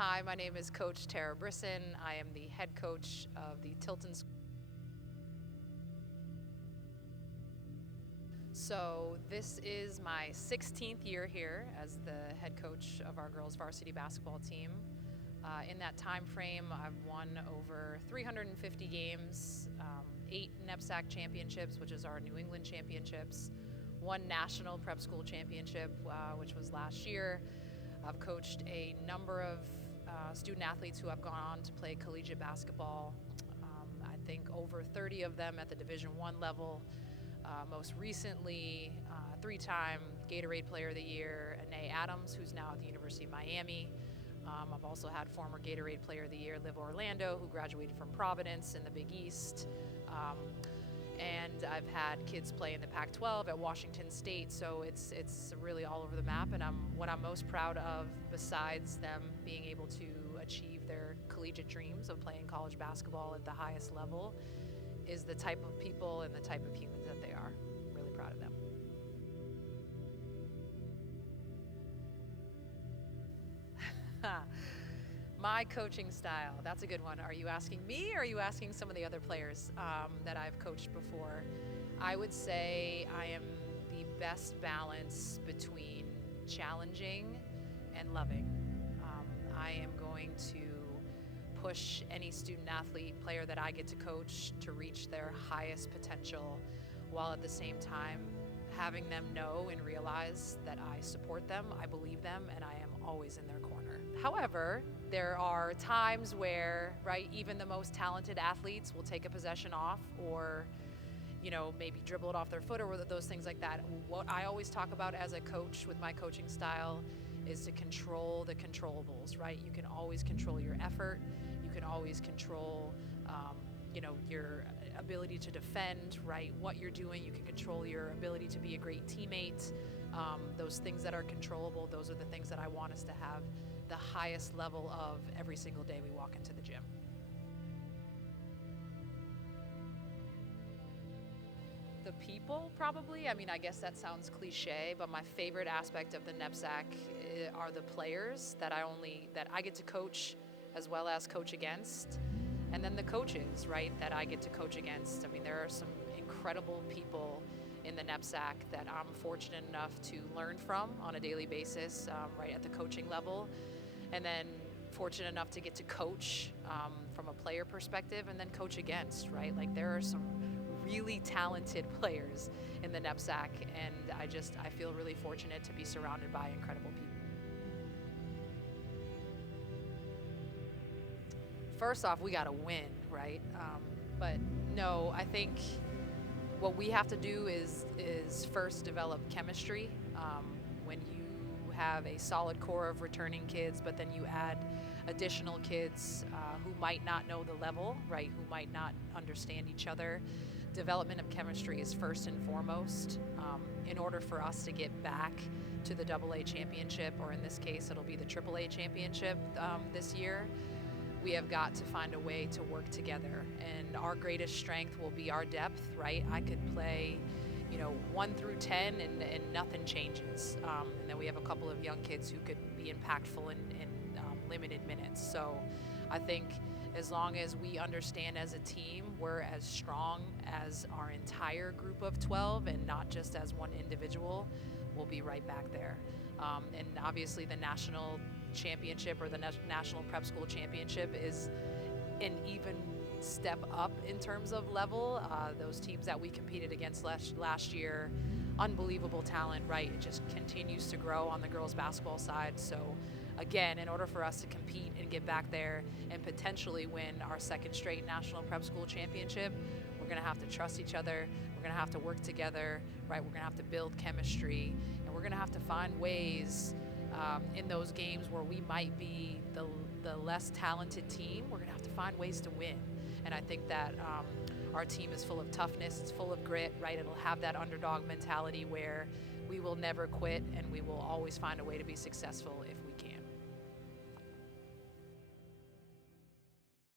Hi, my name is Coach Tara Brisson. I am the head coach of the Tilton school. So this is my 16th year here as the head coach of our girls varsity basketball team. In that time frame, I've won over 350 games, 8 NEPSAC championships, which is our New England championships, 1 national prep school championship, which was last year. I've coached a number of student athletes who have gone on to play collegiate basketball. I think over 30 of them at the Division I level. Most recently, 3-time Gatorade Player of the Year, Anae Adams, who's now at the University of Miami. I've also had former Gatorade Player of the Year, Liv Orlando, who graduated from Providence in the Big East. And I've had kids play in the Pac-12 at Washington State, so it's really all over the map. And what I'm most proud of, besides them being able to achieve their collegiate dreams of playing college basketball at the highest level, is the type of people and the type of humans that they are. Really proud of them. My coaching style, that's a good one. Are you asking me or are you asking some of the other players that I've coached before? I would say I am the best balance between challenging and loving. I am going to push any student athlete player that I get to coach to reach their highest potential, while at the same time having them know and realize that I support them, I believe them, and I am always in their corner. However, there are times where, right, even the most talented athletes will take a possession off, or maybe dribble it off their foot, or those things like that. What I always talk about as a coach with my coaching style is to control the controllables, right? You can always control your effort. You can always control, your ability to defend, right? What you're doing, you can control your ability to be a great teammate. Those things that are controllable, those are the things that I want us to have the highest level of every single day we walk into the gym. The people, probably. I mean, I guess that sounds cliche, but my favorite aspect of the NEPSAC are the players that I get to coach as well as coach against. And then the coaches, right, that I get to coach against. I mean, there are some incredible people in the NEPSAC that I'm fortunate enough to learn from on a daily basis, right at the coaching level. And then fortunate enough to get to coach from a player perspective, and then coach against, right? Like, there are some really talented players in the NEPSAC, and I feel really fortunate to be surrounded by incredible people. First off, we got to win, right? But no, I think what we have to do is first develop chemistry. When you have a solid core of returning kids, but then you add additional kids who might not know the level, right? Who might not understand each other. Development of chemistry is first and foremost. In order for us to get back to the AA championship, or in this case, it'll be the AAA championship this year, we have got to find a way to work together. And our greatest strength will be our depth, right? I could play 1 through 10 and nothing changes. And then we have a couple of young kids who could be impactful in limited minutes. So I think as long as we understand as a team we're as strong as our entire group of 12 and not just as one individual, we'll be right back there. And obviously the national championship, or the national prep school championship, is an even step up in terms of level. Those teams that we competed against last year, unbelievable talent, right? It just continues to grow on the girls basketball side. So again, in order for us to compete and get back there and potentially win our second straight national prep school championship, we're going to have to trust each other. We're going to have to work together, right? We're going to have to build chemistry, and we're going to have to find ways in those games where we might be the less talented team. We're going to have to find ways to win. And I think that our team is full of toughness, it's full of grit, right? It'll have that underdog mentality where we will never quit, and we will always find a way to be successful if